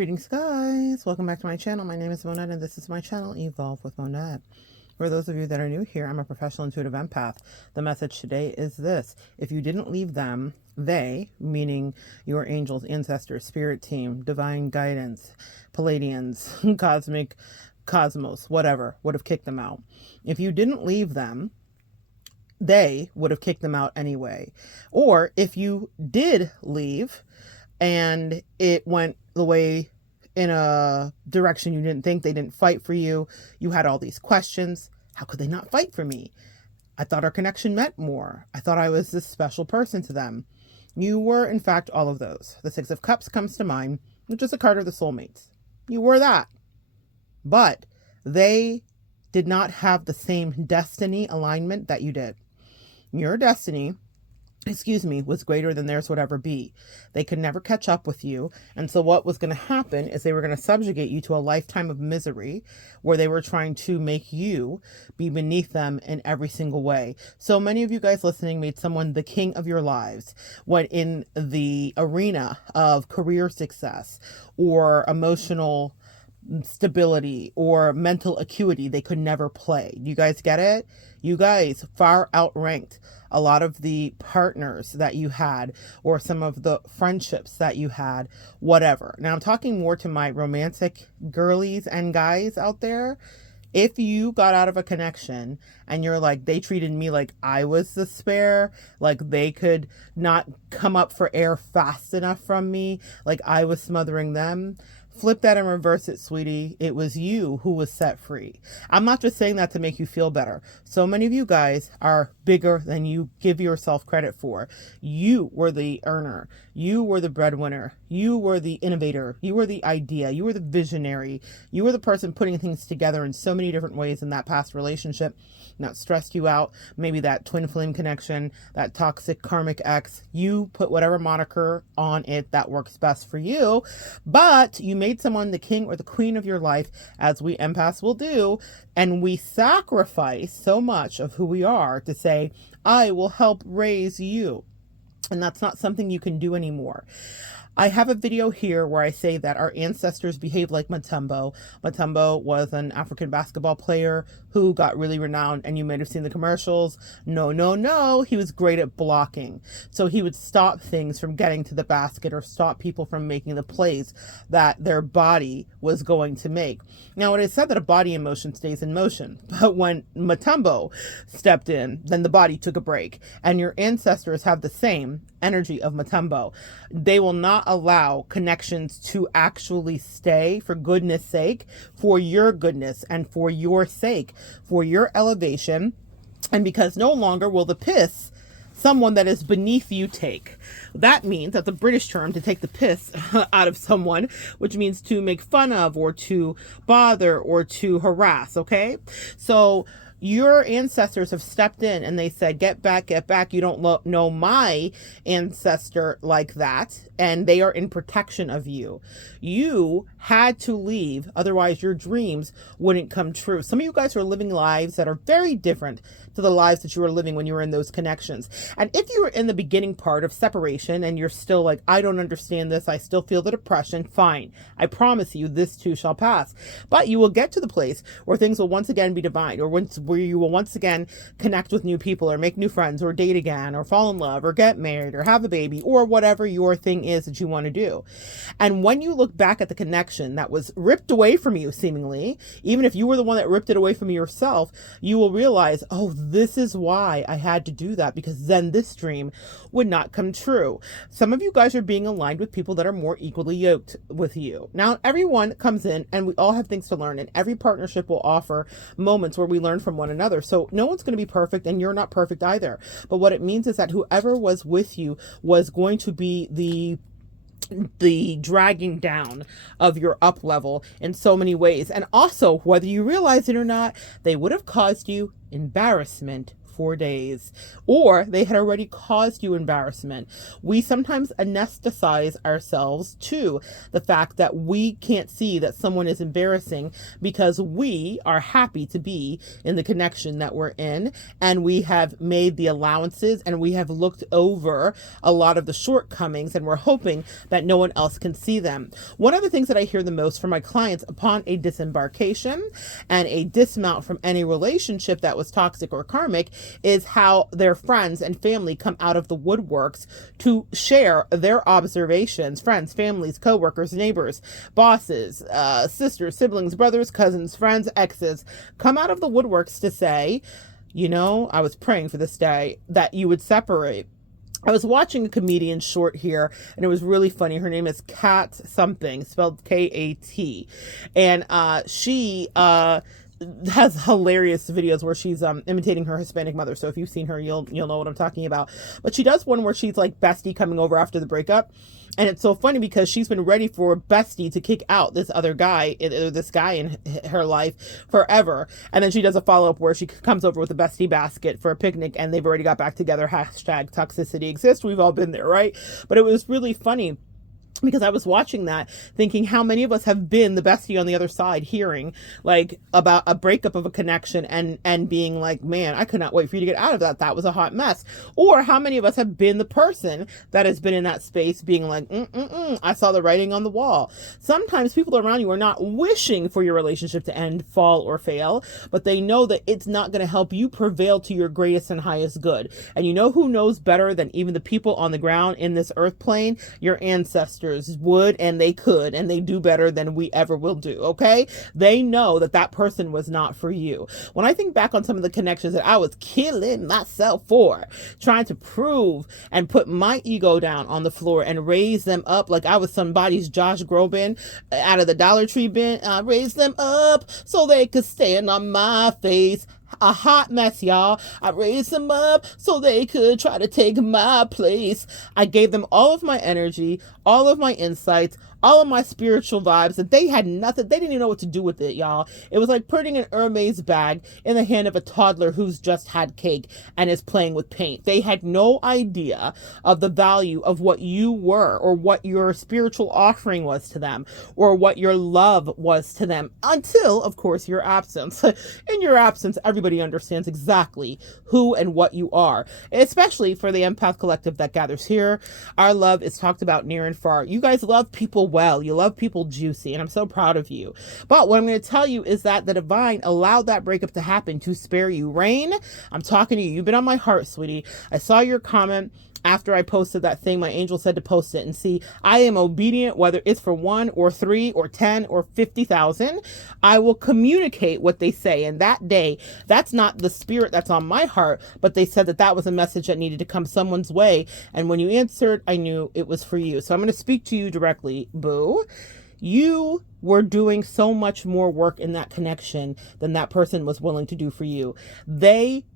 Greetings, guys. Welcome back to my channel. My name is Monette, and this is my channel, Evolve with Monette. For those of you that are new here, I'm a professional intuitive empath. The message today is this. If you didn't leave them, they, meaning your angels, ancestors, spirit team, divine guidance, Palladians, cosmic, cosmos, whatever, would have kicked them out. If you didn't leave them, they would have kicked them out anyway. Or if you did leave and it went the way in a direction you didn't think, they didn't fight for you, you had all these questions. How could they not fight for me? I thought our connection meant more. I thought I was this special person to them. You were, in fact, all of those. The Six of Cups comes to mind, which is a card of the soulmates. You were that. But they did not have the same destiny alignment that you did. Your destiny, was greater than theirs would ever be. They could never catch up with you. And so what was going to happen is they were going to subjugate you to a lifetime of misery where they were trying to make you be beneath them in every single way. So many of you guys listening made someone the king of your lives when in the arena of career success or emotional stability or mental acuity they could never play. You guys get it? You guys far outranked a lot of the partners that you had or some of the friendships that you had, whatever. Now I'm talking more to my romantic girlies and guys out there. If you got out of a connection and you're like, they treated me like I was the spare, like they could not come up for air fast enough from me, like I was smothering them, flip that and reverse it, sweetie. It was you who was set free. I'm not just saying that to make you feel better. So many of you guys are bigger than you give yourself credit for. You were the earner. You were the breadwinner. You were the innovator. You were the idea. You were the visionary. You were the person putting things together in so many different ways in that past relationship that stressed you out. Maybe that twin flame connection, that toxic karmic ex. You put whatever moniker on it that works best for you, but you made someone the king or the queen of your life, as we empaths will do, and we sacrifice so much of who we are to say, I will help raise you. And that's not something you can do anymore. I have a video here where I say that our ancestors behaved like Mutombo. Mutombo was an African basketball player who got really renowned, and you might have seen the commercials. No. He was great at blocking. So he would stop things from getting to the basket or stop people from making the plays that their body was going to make. Now, it is said that a body in motion stays in motion. But when Mutombo stepped in, then the body took a break. And your ancestors have the same energy of Mutombo. They will not allow connections to actually stay for goodness sake, for your goodness and for your sake, for your elevation, and because no longer will the piss someone that is beneath you take. That means, that's a British term, to take the piss out of someone, which means to make fun of or to bother or to harass, okay? So your ancestors have stepped in and they said, get back. You don't know my ancestor like that. And they are in protection of you. You had to leave. Otherwise, your dreams wouldn't come true. Some of you guys are living lives that are very different to the lives that you were living when you were in those connections. And if you were in the beginning part of separation and you're still like, I don't understand this, I still feel the depression, fine. I promise you, this too shall pass. But you will get to the place where things will once again be divine, or where you will once again connect with new people or make new friends or date again or fall in love or get married or have a baby or whatever your thing is that you want to do. And when you look back at the connection that was ripped away from you, seemingly, even if you were the one that ripped it away from yourself, you will realize, oh, this is why I had to do that, because then this dream would not come true. Some of you guys are being aligned with people that are more equally yoked with you. Now, everyone comes in and we all have things to learn, and every partnership will offer moments where we learn from one another. So no one's going to be perfect, and you're not perfect either. But what it means is that whoever was with you was going to be the dragging down of your up level in so many ways. And also, whether you realize it or not, they would have caused you embarrassment 4 days, or they had already caused you embarrassment. We sometimes anesthetize ourselves to the fact that we can't see that someone is embarrassing because we are happy to be in the connection that we're in, and we have made the allowances and we have looked over a lot of the shortcomings, and we're hoping that no one else can see them. One of the things that I hear the most from my clients upon a disembarkation and a dismount from any relationship that was toxic or karmic is how their friends and family come out of the woodworks to share their observations. Friends, families, coworkers, neighbors, bosses, sisters, siblings, brothers, cousins, friends, exes come out of the woodworks to say, you know, I was praying for this day that you would separate. I was watching a comedian short here, and it was really funny. Her name is Kat something, spelled K-A-T. And she has hilarious videos where she's imitating her Hispanic mother. So if you've seen her, you'll know what I'm talking about. But she does one where she's like Bestie coming over after the breakup. And it's so funny because she's been ready for Bestie to kick out this other guy, this guy in her life forever. And then she does a follow-up where she comes over with a Bestie basket for a picnic, and they've already got back together. Hashtag toxicity exists. We've all been there, right? But it was really funny because I was watching that thinking how many of us have been the bestie on the other side, hearing like about a breakup of a connection and being like, man, I could not wait for you to get out of that. That was a hot mess. Or how many of us have been the person that has been in that space being like, I saw the writing on the wall. Sometimes people around you are not wishing for your relationship to end, fall, or fail, but they know that it's not going to help you prevail to your greatest and highest good. And you know who knows better than even the people on the ground in this earth plane? Your ancestors would, and they could, and they do better than we ever will do. Okay, they know that that person was not for you. When I think back on some of the connections that I was killing myself for, trying to prove and put my ego down on the floor and raise them up like I was somebody's Josh Groban out of the Dollar Tree bin, I raised them up so they could stand on my face. A hot mess, y'all. I raised them up so they could try to take my place. I gave them all of my energy, all of my insights, all of my spiritual vibes, that they had nothing. They didn't even know what to do with it, y'all. It was like putting an Hermes bag in the hand of a toddler who's just had cake and is playing with paint. They had no idea of the value of what you were, or what your spiritual offering was to them, or what your love was to them, until, of course, your absence. In your absence, everybody understands exactly who and what you are, especially for the Empath Collective that gathers here. Our love is talked about near and far. You guys love people well. You love people juicy, and I'm so proud of you. But what I'm going to tell you is that the divine allowed that breakup to happen to spare you. Rain, I'm talking to you. You've been on my heart, sweetie. I saw your comment after I posted that thing. My angel said to post it, and see, I am obedient, whether it's for 1 or 3 or 10 or 50,000. I will communicate what they say. And that day, that's not the spirit that's on my heart, but they said that that was a message that needed to come someone's way. And when you answered, I knew it was for you. So I'm going to speak to you directly, boo. You were doing so much more work in that connection than that person was willing to do for you.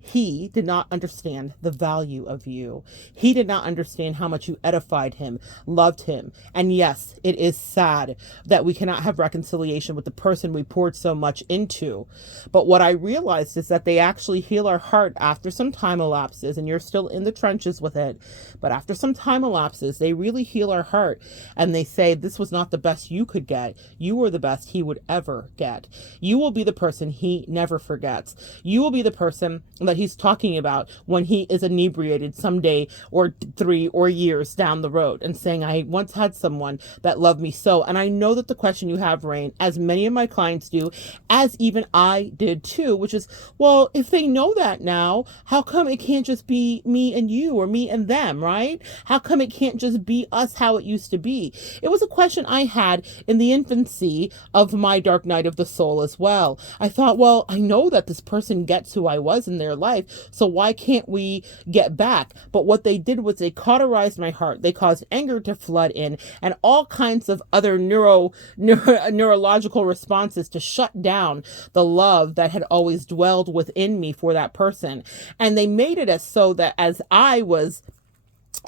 He did not understand the value of you. He did not understand how much you edified him, loved him. And yes, it is sad that we cannot have reconciliation with the person we poured so much into. But what I realized is that they actually heal our heart after some time elapses, and you're still in the trenches with it. But after some time elapses, they really heal our heart, and they say, this was not the best you could get. You were the best he would ever get. You will be the person he never forgets. You will be the person that he's talking about when he is inebriated someday, or 3 or years down the road, and saying, I once had someone that loved me so. And I know that the question you have, Rain, as many of my clients do, as even I did too, which is, well, if they know that now, how come it can't just be me and you, or me and them, right? How come it can't just be us how it used to be? It was a question I had in the infancy of my dark night of the soul as well. I thought, well, I know that this person gets who I was in their life, so why can't we get back? But what they did was they cauterized my heart. They caused anger to flood in, and all kinds of other neurological responses to shut down the love that had always dwelled within me for that person. And they made it as so that as I was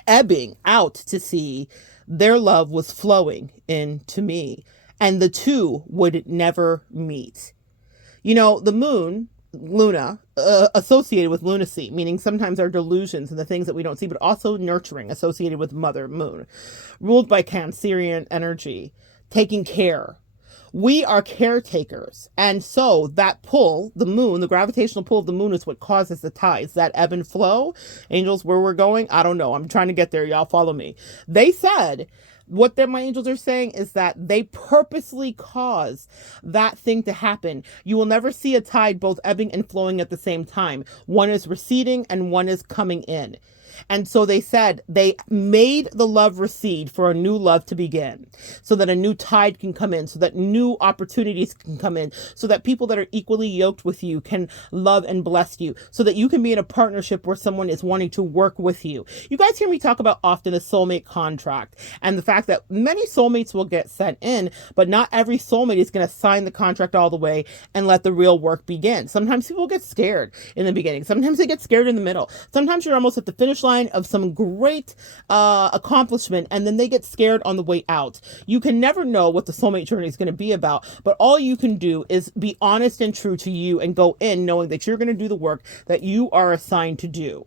ebbing out to sea, their love was flowing into me, and the two would never meet. You know, the moon, Luna, associated with lunacy, meaning sometimes our delusions and the things that we don't see, but also nurturing, associated with Mother Moon, ruled by Cancerian energy, taking care. We are caretakers. And so that pull, the moon, the gravitational pull of the moon is what causes the tides, that ebb and flow. Angels, where we're going, I don't know. I'm trying to get there. Y'all follow me. They said, what my angels are saying is that they purposely cause that thing to happen. You will never see a tide both ebbing and flowing at the same time. One is receding and one is coming in. And so they said they made the love recede for a new love to begin, so that a new tide can come in, so that new opportunities can come in, so that people that are equally yoked with you can love and bless you, so that you can be in a partnership where someone is wanting to work with you. You guys hear me talk about often the soulmate contract and the fact that many soulmates will get sent in, but not every soulmate is going to sign the contract all the way and let the real work begin. Sometimes people get scared in the beginning. Sometimes they get scared in the middle. Sometimes you're almost at the finish line of some great accomplishment, and then they get scared on the way out. You can never know what the soulmate journey is going to be about, but all you can do is be honest and true to you and go in knowing that you're going to do the work that you are assigned to do.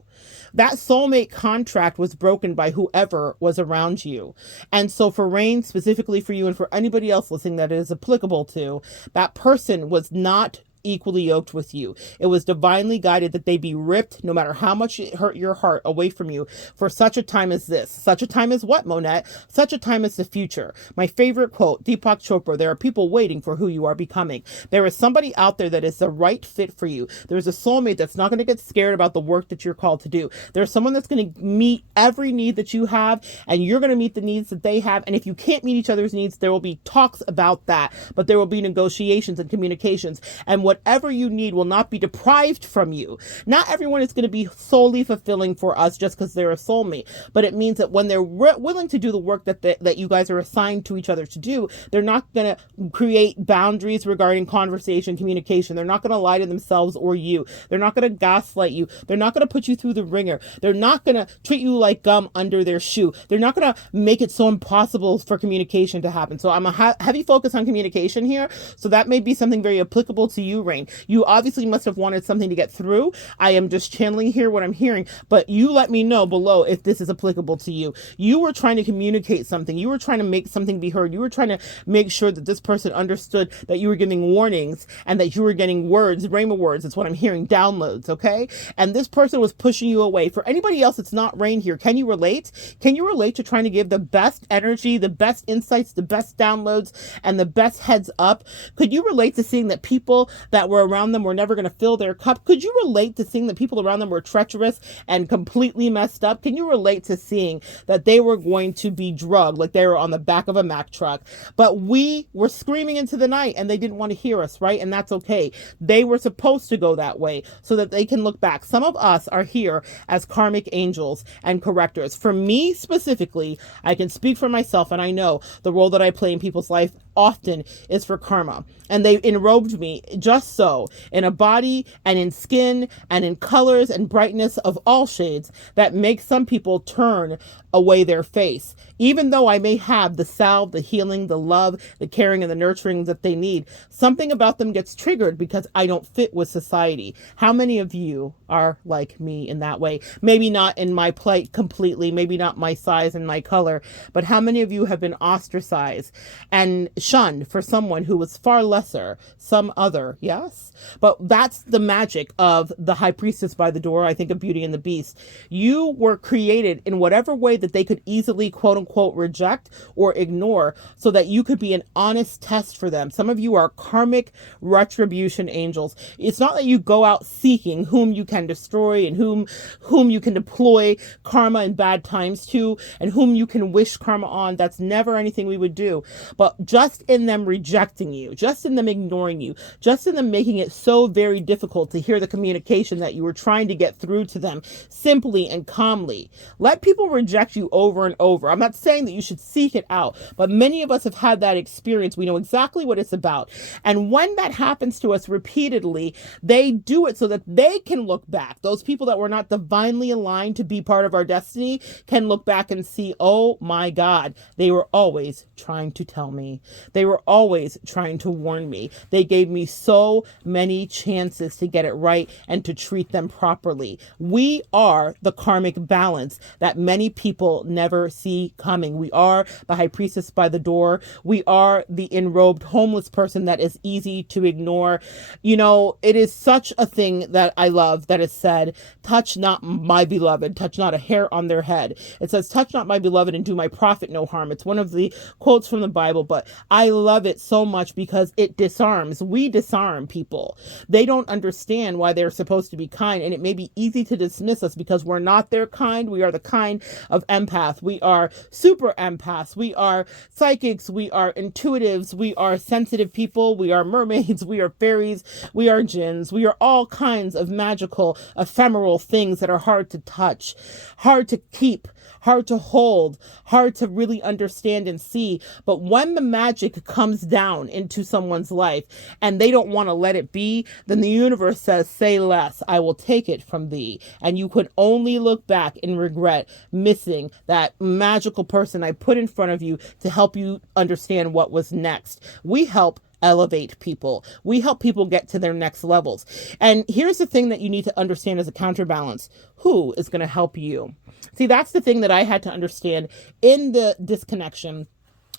That soulmate contract was broken by whoever was around you. And so for Rain, specifically for you and for anybody else listening that it is applicable to, that person was not equally yoked with you. It was divinely guided that they be ripped, no matter how much it hurt your heart, away from you for such a time as this. Such a time as what, Monette? Such a time as the future. My favorite quote, Deepak Chopra, there are people waiting for who you are becoming. There is somebody out there that is the right fit for you. There's a soulmate that's not going to get scared about the work that you're called to do. There's someone that's going to meet every need that you have, and you're going to meet the needs that they have. And if you can't meet each other's needs, there will be talks about that, but there will be negotiations and communications, and whatever you need will not be deprived from you. Not everyone is going to be solely fulfilling for us just because they're a soulmate, but it means that when they're willing to do the work that you guys are assigned to each other to do, they're not going to create boundaries regarding conversation, communication. They're not going to lie to themselves or you. They're not going to gaslight you. They're not going to put you through the ringer. They're not going to treat you like gum under their shoe. They're not going to make it so impossible for communication to happen. So I'm a heavy focus on communication here. So that may be something very applicable to you, Rain. You obviously must have wanted something to get through. I am just channeling here what I'm hearing, but you let me know below if this is applicable to you. You were trying to communicate something. You were trying to make something be heard. You were trying to make sure that this person understood that you were giving warnings and that you were getting words, rhema words. It's what I'm hearing, downloads, okay? And this person was pushing you away. For anybody else that's not Rain here, can you relate? Can you relate to trying to give the best energy, the best insights, the best downloads, and the best heads up? Could you relate to seeing that people that were around them were never going to fill their cup? Could you relate to seeing that people around them were treacherous and completely messed up? Can you relate to seeing that they were going to be drugged like they were on the back of a Mack truck? But we were screaming into the night and they didn't want to hear us, right? And that's okay. They were supposed to go that way so that they can look back. Some of us are here as karmic angels and correctors. For me specifically, I can speak for myself, and I know the role that I play in people's life often is for karma. And they enrobed me just so in a body and in skin and in colors and brightness of all shades that make some people turn away their face. Even though I may have the salve, the healing, the love, the caring, and the nurturing that they need, something about them gets triggered because I don't fit with society. How many of you are like me in that way? Maybe not in my plight completely, maybe not my size and my color, but how many of you have been ostracized and shunned for someone who was far lesser, some other, yes? But that's the magic of the High Priestess by the Door, I think, of Beauty and the Beast. You were created in whatever way that they could easily, quote unquote, reject or ignore, so that you could be an honest test for them. Some of you are karmic retribution angels. It's not that you go out seeking whom you can destroy and whom you can deploy karma in bad times to and whom you can wish karma on. That's never anything we would do. But just in them rejecting you, just in them ignoring you, just in them making it so very difficult to hear the communication that you were trying to get through to them simply and calmly. Let people reject you over and over. I'm not saying that you should seek it out, but many of us have had that experience. We know exactly what it's about. And when that happens to us repeatedly, they do it so that they can look back. Those people that were not divinely aligned to be part of our destiny can look back and see, oh my God, they were always trying to tell me. They were always trying to warn me. They gave me so many chances to get it right and to treat them properly. We are the karmic balance that many people never see coming. We are the high priestess by the door. We are the enrobed homeless person that is easy to ignore. You know, it is such a thing that I love that is said, touch not my beloved, touch not a hair on their head. It says, touch not my beloved and do my prophet no harm. It's one of the quotes from the Bible, but I love it so much because it disarms. We disarm people. They don't understand why they're supposed to be kind, and it may be easy to dismiss us because we're not their kind. We are the kind of empath. We are super empaths. We are psychics. We are intuitives. We are sensitive people. We are mermaids. We are fairies. We are jinns. We are all kinds of magical, ephemeral things that are hard to touch, hard to keep, hard to hold, hard to really understand and see. But when the magic comes down into someone's life and they don't want to let it be, then the universe says, say less, I will take it from thee. And you could only look back and regret missing that magical person I put in front of you to help you understand what was next. We help elevate people. We help people get to their next levels. And here's the thing that you need to understand as a counterbalance. Who is going to help you? See, that's the thing that I had to understand in the disconnection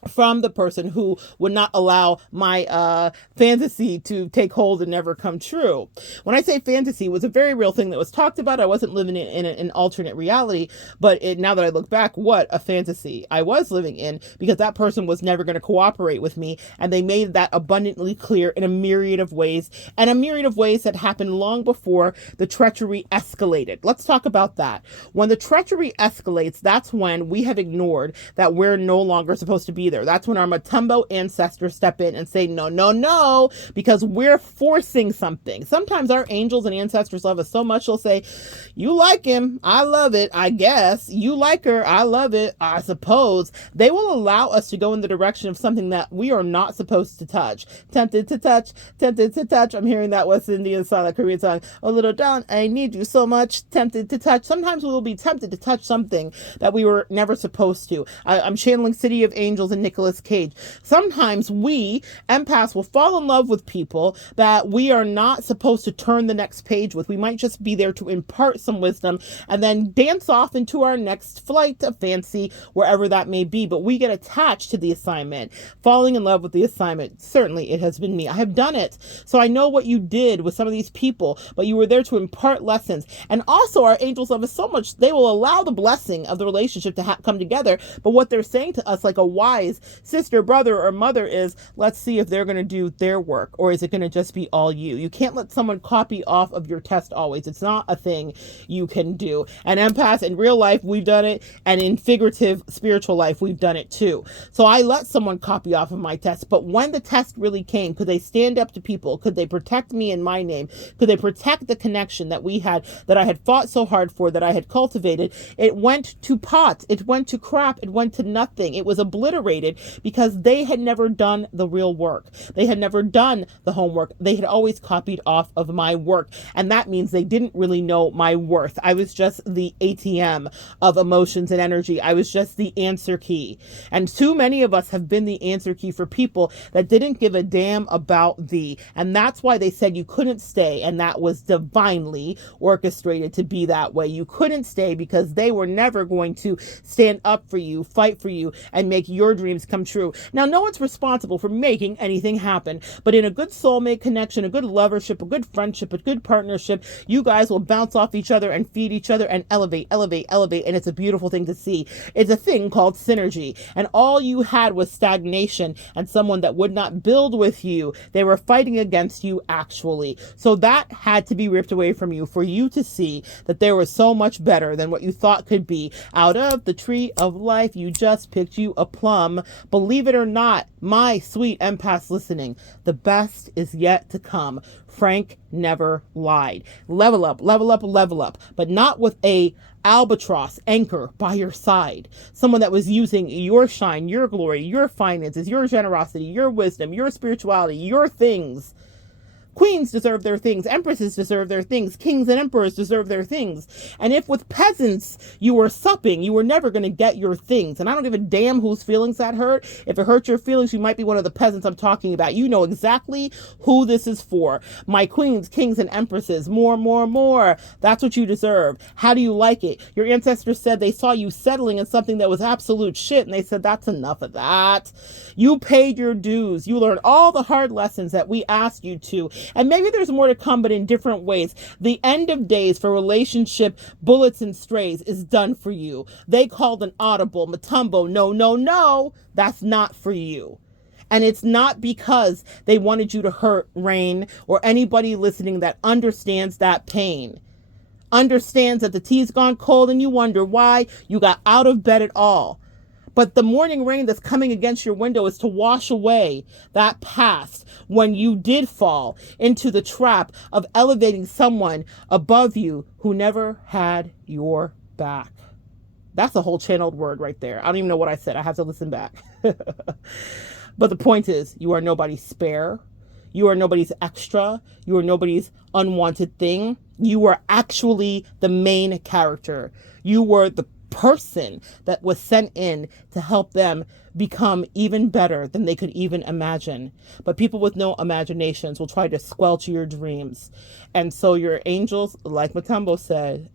from the person who would not allow my fantasy to take hold and never come true. When I say fantasy, it was a very real thing that was talked about. I wasn't living in an alternate reality, but now that I look back, what a fantasy I was living in, because that person was never going to cooperate with me, and they made that abundantly clear in a myriad of ways, and a myriad of ways that happened long before the treachery escalated. Let's talk about that. When the treachery escalates, that's when we have ignored that we're no longer supposed to be there. That's when our Matumbo ancestors step in and say, no, no, no, because we're forcing something. Sometimes our angels and ancestors love us so much, they'll say, you like him, I love it, I guess. You like her, I love it, I suppose. They will allow us to go in the direction of something that we are not supposed to touch. Tempted to touch, tempted to touch. I'm hearing that West Indian song, that Korean song. Oh, little darling, I need you so much. Tempted to touch. Sometimes we will be tempted to touch something that we were never supposed to. I'm channeling City of Angels and Nicolas Cage. Sometimes we, empaths, will fall in love with people that we are not supposed to turn the next page with. We might just be there to impart some wisdom and then dance off into our next flight of fancy, wherever that may be. But we get attached to the assignment, falling in love with the assignment. Certainly it has been me. I have done it. So I know what you did with some of these people, but you were there to impart lessons. And also our angels love us so much, they will allow the blessing of the relationship to come together. But what they're saying to us, like a wise sister, brother, or mother, is, let's see if they're going to do their work, or is it going to just be all you? You can't let someone copy off of your test always. It's not a thing you can do. And empaths, in real life, we've done it. And in figurative spiritual life, we've done it too. So I let someone copy off of my test. But when the test really came, could they stand up to people? Could they protect me in my name? Could they protect the connection that we had, that I had fought so hard for, that I had cultivated? It went to pot. It went to crap. It went to nothing. It was obliterated because they had never done the real work. They had never done the homework. They had always copied off of my work. And that means they didn't really know my worth. I was just the ATM of emotions and energy. I was just the answer key. And too many of us have been the answer key for people that didn't give a damn about thee. And that's why they said you couldn't stay. And that was divinely orchestrated to be that way. You couldn't stay because they were never going to stand up for you, fight for you, and make your dreams come true. Now, no one's responsible for making anything happen, but in a good soulmate connection, a good lovership, a good friendship, a good partnership, you guys will bounce off each other and feed each other and elevate, elevate, elevate. And it's a beautiful thing to see. It's a thing called synergy. And all you had was stagnation and someone that would not build with you. They were fighting against you, actually. So that had to be ripped away from you for you to see that there was so much better than what you thought could be. Out of the tree of life, you just picked you a plum. come. Believe it or not, my sweet empaths listening, the best is yet to come. Frank never lied. Level up, level up, level up, but not with a albatross anchor by your side. Someone that was using your shine, your glory, your finances, your generosity, your wisdom, your spirituality, your things. Queens deserve their things. Empresses deserve their things. Kings and emperors deserve their things. And if with peasants you were supping, you were never going to get your things. And I don't give a damn whose feelings that hurt. If it hurts your feelings, you might be one of the peasants I'm talking about. You know exactly who this is for. My queens, kings, and empresses. More, more, more. That's what you deserve. How do you like it? Your ancestors said they saw you settling in something that was absolute shit. And they said, that's enough of that. You paid your dues. You learned all the hard lessons that we asked you to. And maybe there's more to come, but in different ways. The end of days for relationship bullets and strays is done for you. They called an audible, Matumbo. No, no, no. That's not for you. And it's not because they wanted you to hurt Rain or anybody listening that understands that pain. Understands that the tea's gone cold and you wonder why you got out of bed at all. But the morning rain that's coming against your window is to wash away that past when you did fall into the trap of elevating someone above you who never had your back. That's a whole channeled word right there. I don't even know what I said. I have to listen back. But the point is, you are nobody's spare. You are nobody's extra. You are nobody's unwanted thing. You were actually the main character. You were the person that was sent in to help them become even better than they could even imagine. But people with no imaginations will try to squelch your dreams. And so your angels, like Matumbo said,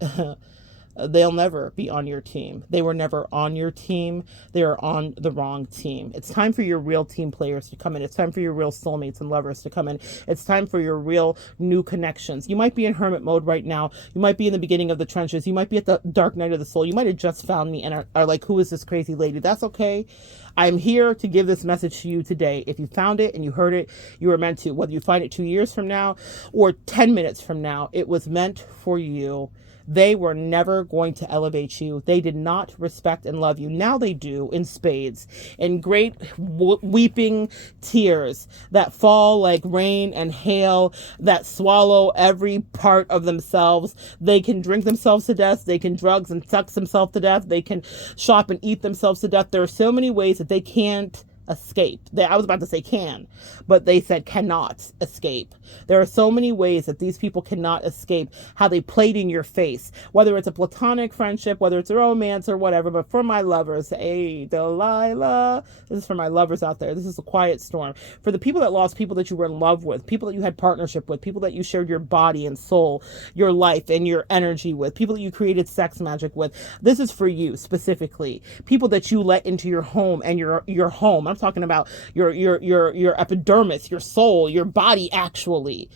they'll never be on your team. They were never on your team. They are on the wrong team. It's time for your real team players to come in. It's time for your real soulmates and lovers to come in. It's time for your real new connections. You might be in hermit mode right now. You might be in the beginning of the trenches. You might be at the dark night of the soul. You might have just found me and are like, who is this crazy lady? That's okay. I'm here to give this message to you today. If you found it and you heard it, you were meant to. Whether you find it 2 years from now or 10 minutes from now, it was meant for you. They were never going to elevate you. They did not respect and love you. Now they do, in spades, in great weeping tears that fall like rain and hail, that swallow every part of themselves. They can drink themselves to death. They can drugs and sex themselves to death. They can shop and eat themselves to death. There are so many ways that they can't escape. I was about to say can, but they said cannot escape. There are so many ways that these people cannot escape how they played in your face, whether it's a platonic friendship, whether it's a romance or whatever. But for my lovers, hey, Delilah, this is for my lovers out there. This is a quiet storm. For the people that lost people that you were in love with, people that you had partnership with, people that you shared your body and soul, your life and your energy with, people that you created sex magic with. This is for you specifically. People that you let into your home and your home. I'm talking about your epidermis, your soul, your body actually.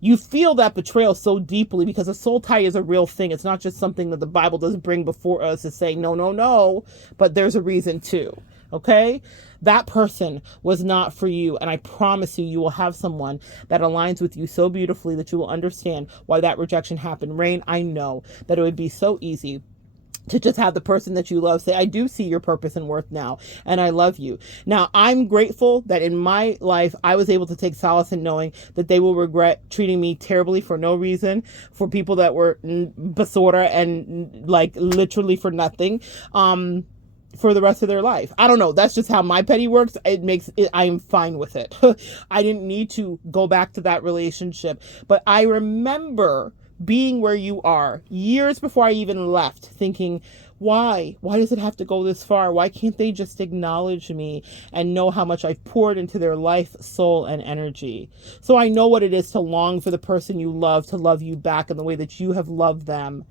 You feel that betrayal so deeply because a soul tie is a real thing. It's not just something that the Bible does bring before us to say, no, no, no, but there's a reason too. Okay? That person was not for you. And I promise you, you will have someone that aligns with you so beautifully that you will understand why that rejection happened. Rain, I know that it would be so easy to just have the person that you love say, I do see your purpose and worth now, and I love you. Now, I'm grateful that in my life, I was able to take solace in knowing that they will regret treating me terribly for no reason, for people that were basura and like literally for nothing, for the rest of their life. I don't know. That's just how my petty works. It makes it, I'm fine with it. I didn't need to go back to that relationship, but I remember being where you are years before I even left, thinking, why does it have to go this far? Why can't they just acknowledge me and know how much I've poured into their life, soul, and energy? So I know what it is to long for the person you love to love you back in the way that you have loved them.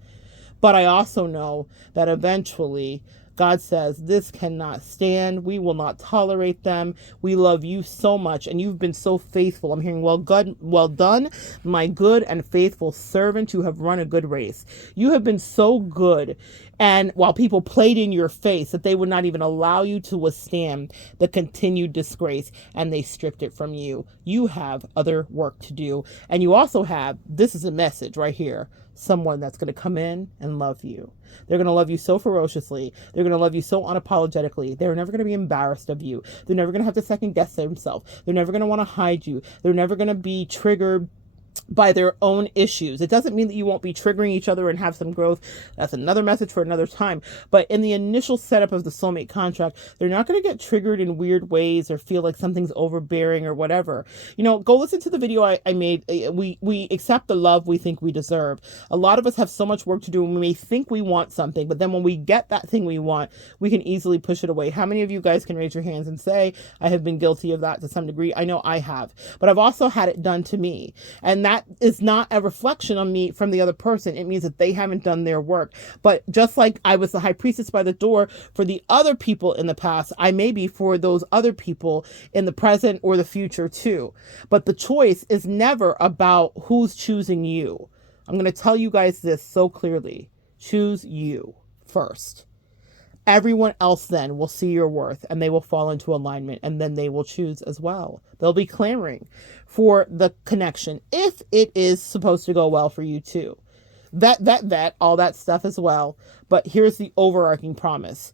But I also know that eventually God says, this cannot stand. We will not tolerate them. We love you so much, and you've been so faithful. I'm hearing, well done, my good and faithful servant. You have run a good race. You have been so good. And while people played in your face that they would not even allow you to withstand the continued disgrace, and they stripped it from you. You have other work to do. And you also have, this is a message right here, someone that's going to come in and love you. They're going to love you so ferociously. They're going to love you so unapologetically. They're never going to be embarrassed of you. They're never going to have to second guess themselves. They're never going to want to hide you. They're never going to be triggered by their own issues. It doesn't mean that you won't be triggering each other and have some growth. That's another message for another time. But in the initial setup of the soulmate contract, they're not going to get triggered in weird ways or feel like something's overbearing or whatever. You know, go listen to the video I made. We accept the love we think we deserve. A lot of us have so much work to do, and we may think we want something, but then when we get that thing we want, we can easily push it away. How many of you guys can raise your hands and say, I have been guilty of that to some degree? I know I have, but I've also had it done to me. And that is not a reflection on me from the other person. It means that they haven't done their work. But just like I was the high priestess by the door for the other people in the past, I may be for those other people in the present or the future too. But the choice is never about who's choosing you. I'm going to tell you guys this so clearly. Choose you first. Everyone else then will see your worth and they will fall into alignment, and then they will choose as well. They'll be clamoring for the connection if it is supposed to go well for you too. Vet, all that stuff as well. But here's the overarching promise.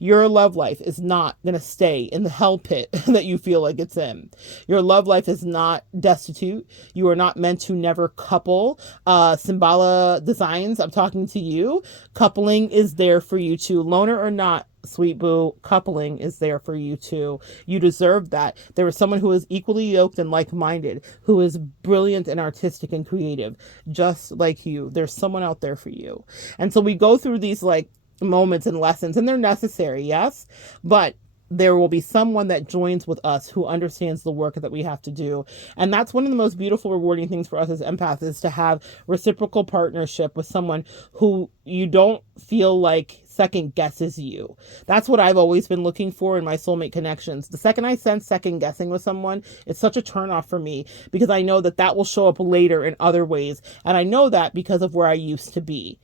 Your love life is not going to stay in the hell pit that you feel like it's in. Your love life is not destitute. You are not meant to never couple. Symbala Designs, I'm talking to you. Coupling is there for you too. Loner or not, sweet boo, coupling is there for you too. You deserve that. There is someone who is equally yoked and like-minded, who is brilliant and artistic and creative, just like you. There's someone out there for you. And so we go through these like moments and lessons, and they're necessary, yes, but there will be someone that joins with us who understands the work that we have to do. And that's one of the most beautiful, rewarding things for us as empaths, is to have reciprocal partnership with someone who you don't feel like second guesses you. That's what I've always been looking for in my soulmate connections. The second I sense second guessing with someone, it's such a turnoff for me, because I know that that will show up later in other ways. And I know that because of where I used to be.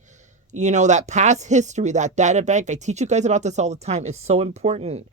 You know, that past history, that data bank, I teach you guys about this all the time, is so important.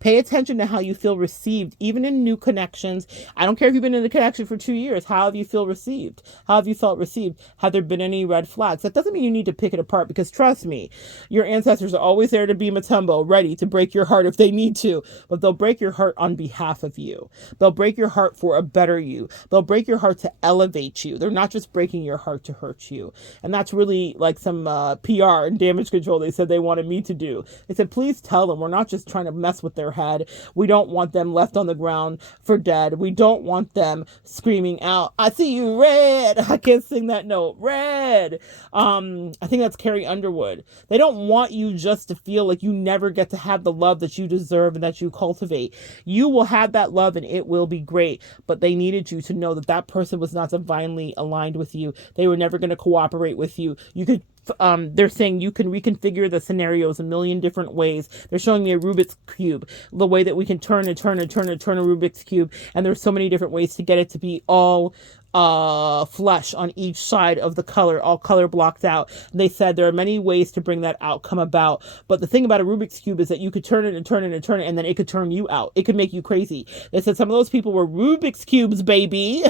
Pay attention to how you feel received, even in new connections. I don't care if you've been in a connection for 2 years. How have you feel received? How have you felt received? Have there been any red flags? That doesn't mean you need to pick it apart, because trust me, your ancestors are always there to be Matumbo, ready to break your heart if they need to, but they'll break your heart on behalf of you. They'll break your heart for a better you. They'll break your heart to elevate you. They're not just breaking your heart to hurt you. And that's really like some PR and damage control they said they wanted me to do. They said, please tell them we're not just trying to mess with their head. We don't want them left on the ground for dead. We don't want them screaming out, I see you red. I can't sing that note. Red. I think that's Carrie Underwood. They don't want you just to feel like you never get to have the love that you deserve and that you cultivate. You will have that love and it will be great, but they needed you to know that that person was not divinely aligned with you. They were never going to cooperate with you. You could they're saying you can reconfigure the scenarios a million different ways. They're showing me a Rubik's Cube, the way that we can turn a Rubik's Cube. And there's so many different ways to get it to be all flesh on each side of the color, all color blocked out. And they said there are many ways to bring that outcome about. But the thing about a Rubik's Cube is that you could turn it and turn it and turn it, and then it could turn you out. It could make you crazy. They said some of those people were Rubik's Cubes, baby.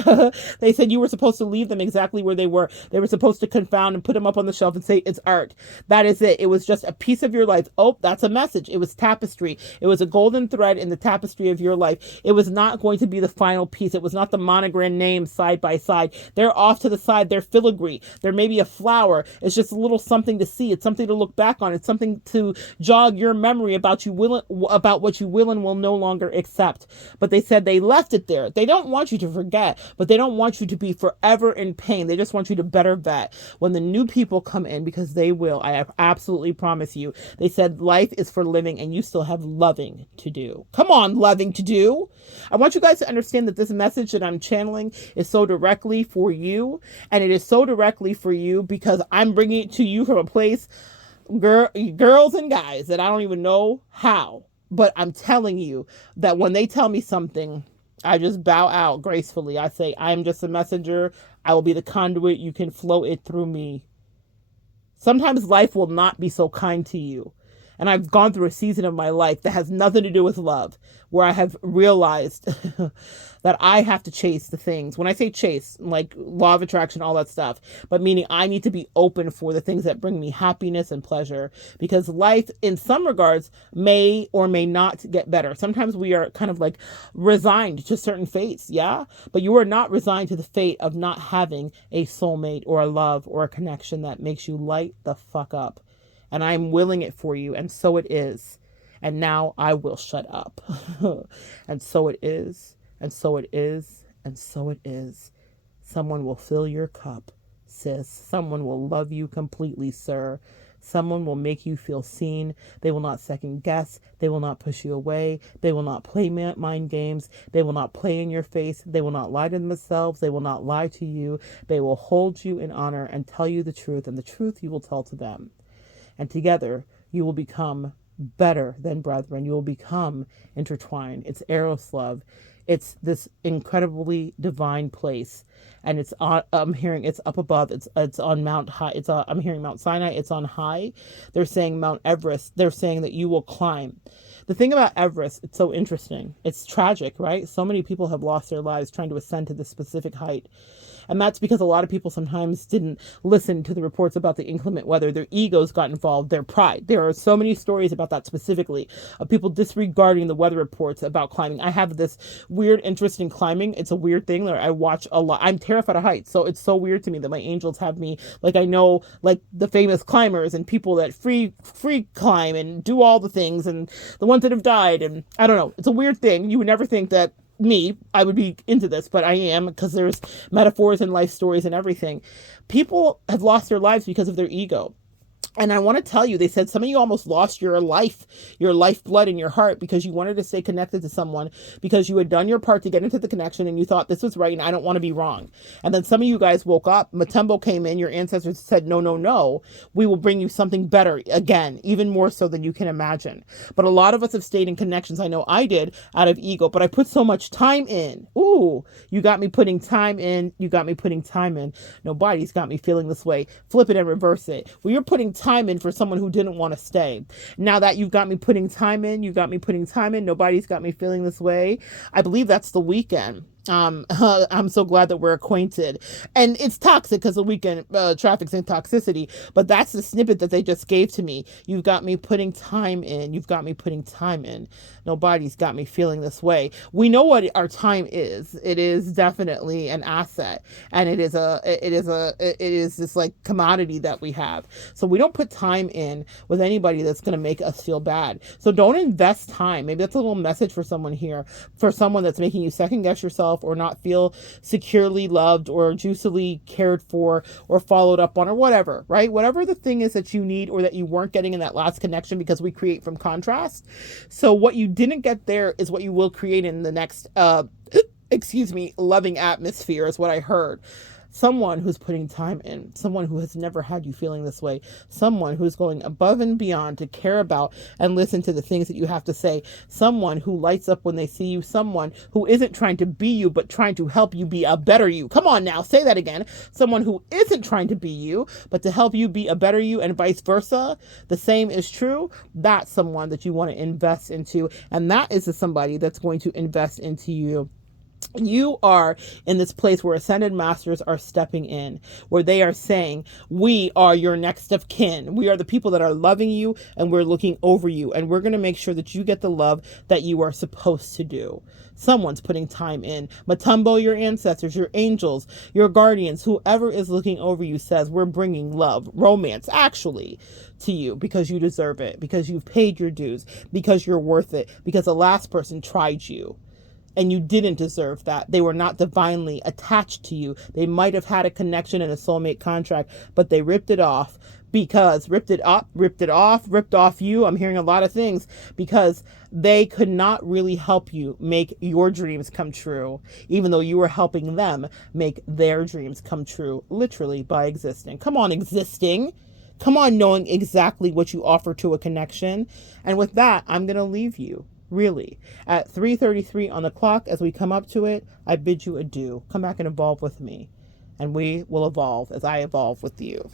They said you were supposed to leave them exactly where they were. They were supposed to confound and put them up on the shelf and say, it's art. That is it. It was just a piece of your life. Oh, that's a message. It was tapestry. It was a golden thread in the tapestry of your life. It was not going to be the final piece. It was not the monogram name side by side. They're off to the side. They're filigree. There may be a flower. It's just a little something to see. It's something to look back on. It's something to jog your memory about what you will and will no longer accept. But they said they left it there. They don't want you to forget, but they don't want you to be forever in pain. They just want you to better vet when the new people come in, because they will. I absolutely promise you. They said life is for living and you still have loving to do. Come on, loving to do. I want you guys to understand that this message that I'm channeling is so directly for you, and it is so directly for you because I'm bringing it to you from a place, girls and guys, that I don't even know how, but I'm telling you that when they tell me something, I just bow out gracefully. I say, I'm just a messenger. I will be the conduit. You can flow it through me. Sometimes life will not be so kind to you. And I've gone through a season of my life that has nothing to do with love, where I have realized that I have to chase the things. When I say chase, like law of attraction, all that stuff, but meaning I need to be open for the things that bring me happiness and pleasure, because life in some regards may or may not get better. Sometimes we are kind of like resigned to certain fates. Yeah. But you are not resigned to the fate of not having a soulmate or a love or a connection that makes you light the fuck up. And I'm willing it for you. And so it is. And now I will shut up. And so it is. And so it is. And so it is. Someone will fill your cup, sis. Someone will love you completely, sir. Someone will make you feel seen. They will not second guess. They will not push you away. They will not play mind games. They will not play in your face. They will not lie to themselves. They will not lie to you. They will hold you in honor and tell you the truth, and the truth you will tell to them. And together you will become better than brethren. You will become intertwined. It's Eros love. It's this incredibly divine place. And it's on, I'm hearing it's up above. It's on Mount High. I'm hearing Mount Sinai. It's on high. They're saying Mount Everest. They're saying that you will climb. The thing about Everest, it's so interesting. It's tragic, right? So many people have lost their lives trying to ascend to this specific height. And that's because a lot of people sometimes didn't listen to the reports about the inclement weather. Their egos got involved, their pride. There are so many stories about that specifically, of people disregarding the weather reports about climbing. I have this weird interest in climbing. It's a weird thing that I watch a lot. I'm terrified of heights. So it's so weird to me that my angels have me, like I know like the famous climbers and people that free climb and do all the things and the ones that have died. And I don't know. It's a weird thing. You would never think that I would be into this, but I am, because there's metaphors and life stories and everything. People have lost their lives because of their ego. And I want to tell you, they said some of you almost lost your lifeblood in your heart, because you wanted to stay connected to someone, because you had done your part to get into the connection and you thought this was right and I don't want to be wrong. And then some of you guys woke up, Matumbo came in, your ancestors said, no, no, no, we will bring you something better again, even more so than you can imagine. But a lot of us have stayed in connections. I know I did, out of ego, but I put so much time in. Ooh, you got me putting time in. You got me putting time in. Nobody's got me feeling this way. Flip it and reverse it. Well, you're putting time in for someone who didn't want to stay. Now that you've got me putting time in, nobody's got me feeling this way. I believe that's The Weekend. I'm so glad that we're acquainted. And it's toxic because The Weekend traffics in toxicity, but that's the snippet that they just gave to me. You've got me putting time in. You've got me putting time in. Nobody's got me feeling this way. We know what our time is. It is definitely an asset, and it is this like commodity that we have. So we don't put time in with anybody that's going to make us feel bad. So don't invest time. Maybe that's a little message for someone here, for someone that's making you second guess yourself, or not feel securely loved or juicily cared for or followed up on, or whatever, right? Whatever the thing is that you need or that you weren't getting in that last connection, because we create from contrast. So what you didn't get there is what you will create in the next, loving atmosphere, is what I heard. Someone who's putting time in, someone who has never had you feeling this way, someone who's going above and beyond to care about and listen to the things that you have to say, someone who lights up when they see you, someone who isn't trying to be you, but trying to help you be a better you. Come on now, say that again. Someone who isn't trying to be you, but to help you be a better you, and vice versa. The same is true. That's someone that you want to invest into, and that is somebody that's going to invest into you. You are in this place where ascended masters are stepping in, where they are saying, we are your next of kin. We are the people that are loving you, and we're looking over you, and we're going to make sure that you get the love that you are supposed to do. Someone's putting time in. Matumbo, your ancestors, your angels, your guardians, whoever is looking over you says, we're bringing love, romance, actually, to you, because you deserve it, because you've paid your dues, because you're worth it, because the last person tried you. And you didn't deserve that. They were not divinely attached to you. They might have had a connection and a soulmate contract, but they ripped it off, because ripped off you. I'm hearing a lot of things, because they could not really help you make your dreams come true, even though you were helping them make their dreams come true, literally by existing. Come on, existing. Come on, knowing exactly what you offer to a connection. And with that, I'm going to leave you. Really, at 3:33 on the clock, as we come up to it, I bid you adieu. Come back and evolve with me, and we will evolve as I evolve with you.